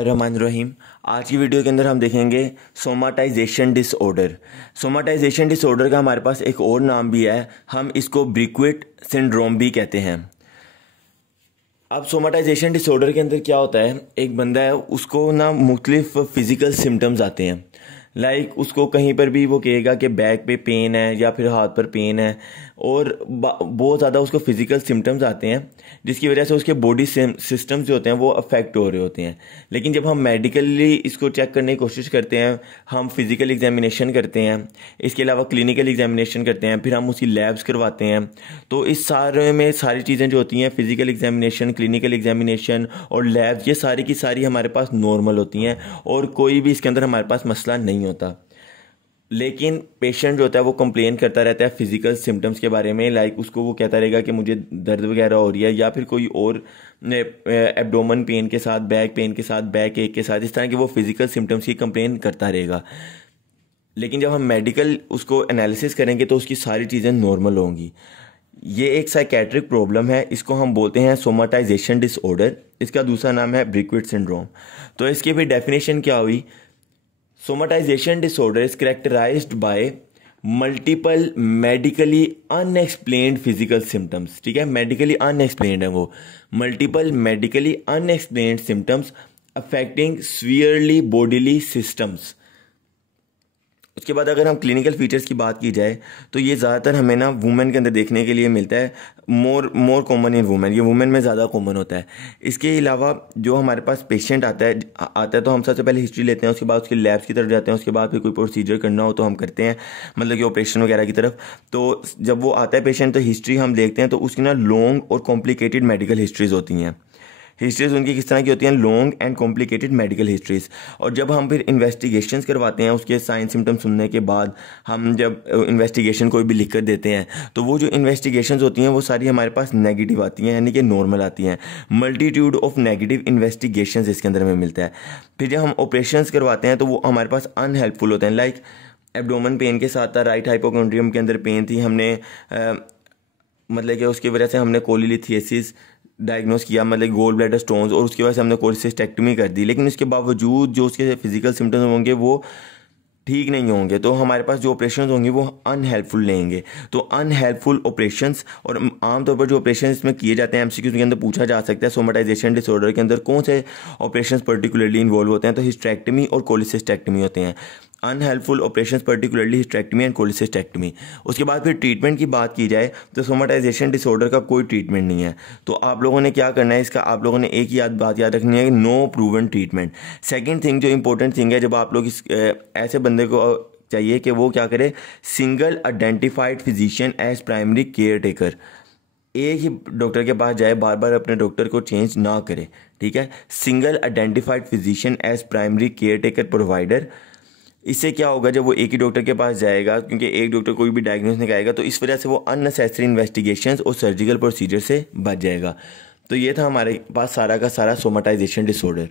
रहमान रहीम। आज की वीडियो के अंदर हम देखेंगे सोमाटाइजेशन डिसऑर्डर। सोमाटाइजेशन डिसऑर्डर का हमारे पास एक और नाम भी है, हम इसको ब्रिक्विट सिंड्रोम भी कहते हैं। अब सोमाटाइजेशन डिसऑर्डर के अंदर क्या होता है, एक बंदा है उसको ना मुख्तलिफ फिजिकल सिम्टम्स आते हैं। लाइक उसको कहीं पर भी वो कहेगा कि बैक पे पेन है या फिर हाथ पर पेन है, और बहुत ज़्यादा उसको फिजिकल सिम्टम्स आते हैं जिसकी वजह से उसके बॉडी सिस्टम्स जो होते हैं वो अफेक्ट हो रहे होते हैं। लेकिन जब हम मेडिकली इसको चेक करने की कोशिश करते हैं, हम फिजिकल एग्जामिनेशन करते हैं, इसके अलावा क्लिनिकल एग्जामिनेशन करते हैं, फिर हम उसकी लैब्स करवाते हैं, तो इस सारे में सारी चीज़ें जो होती हैं फिजिकल एग्जामिनेशन, क्लिनिकल एग्जामिनेशन और लैब्स, ये सारी की सारी हमारे पास नॉर्मल होती हैं और कोई भी इसके अंदर हमारे पास मसला नहीं होता। लेकिन पेशेंट जो होता है वो कंप्लेन करता रहता है फिजिकल सिम्टम्स के बारे में। लाइक उसको वो कहता रहेगा कि मुझे दर्द वगैरह हो रही है, या फिर कोई और एब्डोमन पेन के साथ, बैक पेन के साथ, बैक एक के साथ, इस तरह के वो फिजिकल सिम्टम्स की कंप्लेन करता रहेगा। लेकिन जब हम मेडिकल उसको एनालिसिस करेंगे तो उसकी सारी चीज़ें नॉर्मल होंगी। ये एक साइकेट्रिक प्रॉब्लम है, इसको हम बोलते हैं सोमाटाइजेशन डिसऑर्डर। इसका दूसरा नाम है ब्रिक्विट सिंड्रोम। तो इसकी भी डेफिनेशन क्या हुई, somatization disorder is characterized by multiple medically unexplained physical symptoms. ठीक है, मेडिकली अनएक्सप्लेन्ड है वो, multiple medically unexplained symptoms affecting severely bodily systems. उसके बाद अगर हम क्लिनिकल फीचर्स की बात की जाए तो ये ज़्यादातर हमें ना वुमेन के अंदर देखने के लिए मिलता है, मोर कॉमन इन वुमेन, ये वुमेन में ज़्यादा कॉमन होता है। इसके अलावा जो हमारे पास पेशेंट आता है तो हम सबसे पहले हिस्ट्री लेते हैं, उसके बाद उसके लैब्स की तरफ जाते हैं, उसके बाद फिर कोई प्रोसीजर करना हो तो हम करते हैं, मतलब कि ऑपरेशन वगैरह की तरफ। तो जब वो आता है पेशेंट तो हिस्ट्री हम देखते हैं, तो उसकी ना लॉन्ग और कॉम्प्लिकेटेड मेडिकल हिस्ट्रीज होती हैं। हिस्ट्रीज उनकी किस तरह की होती हैं, long and complicated medical histories. और जब हम फिर इन्वेस्टिगेशंस करवाते हैं उसके साइन सिम्टम सुनने के बाद, हम जब इन्वेस्टिगेशन कोई भी लिख कर देते हैं तो वो जो इन्वेस्टिगेशंस होती हैं वो सारी हमारे पास नेगेटिव आती हैं, यानी कि नॉर्मल आती हैं। मल्टीट्यूड ऑफ नेगेटिव इन्वेस्टिगेशंस इसके अंदर हमें मिलता है। फिर जब हम ऑपरेशंस करवाते हैं तो वो हमारे पास अनहेल्पफुल होते हैं। लाइक एब्डोमन पेन के साथ था, राइट हाइपोकॉन्ड्रियम के अंदर पेन थी, हमने मतलब कि उसकी वजह से हमने कोलिलिथियासिस डायग्नोस किया, मतलब गोल ब्लैडर स्टोन्स, और उसकी वजह से हमने कोलिसिस्टेक्टमी कर दी। लेकिन उसके बावजूद जो उसके फिजिकल सिम्टम्स होंगे वो ठीक नहीं होंगे, तो हमारे पास जो ऑपरेशंस होंगे वो अनहेल्पफुल लेंगे। तो अनहेल्पफुल ऑपरेशंस, और आमतौर पर जो ऑपरेशन इसमें किए जाते हैं एमसीक्यू के अंदर पूछा जा सकता है सोमाटाइजेशन डिसऑर्डर के अंदर कौन से ऑपरेशंस पर्टिकुलरली इन्वॉल्व होते हैं, तो हिस्टेक्टमी और कोलिसिस्टेक्टमी होते हैं। Unhelpful operations particularly hysterectomy and cholecystectomy. उसके बाद फिर ट्रीटमेंट की बात की जाए तो सोमाटाइजेशन डिसऑर्डर का कोई ट्रीटमेंट नहीं है। तो आप लोगों ने क्या करना है, इसका आप लोगों ने एक ही बात याद रखनी है कि no proven treatment. Second thing जो इंपॉर्टेंट थिंग है, जब आप लोग ऐसे बंदे को चाहिए कि वो क्या करे, single identified physician as primary care taker. एक ही डॉक्टर के पास जाए, बार बार अपने डॉक्टर को चेंज ना करे। ठीक है, single identified physician as primary care taker provider. इससे क्या होगा, जब वो एक ही डॉक्टर के पास जाएगा, क्योंकि एक डॉक्टर कोई भी डायग्नोस नहीं कराएगा, तो इस वजह से वो अननेसेसरी इन्वेस्टिगेशंस और सर्जिकल प्रोसीजर से बच जाएगा। तो ये था हमारे पास सारा का सारा सोमाटाइजेशन डिसऑर्डर।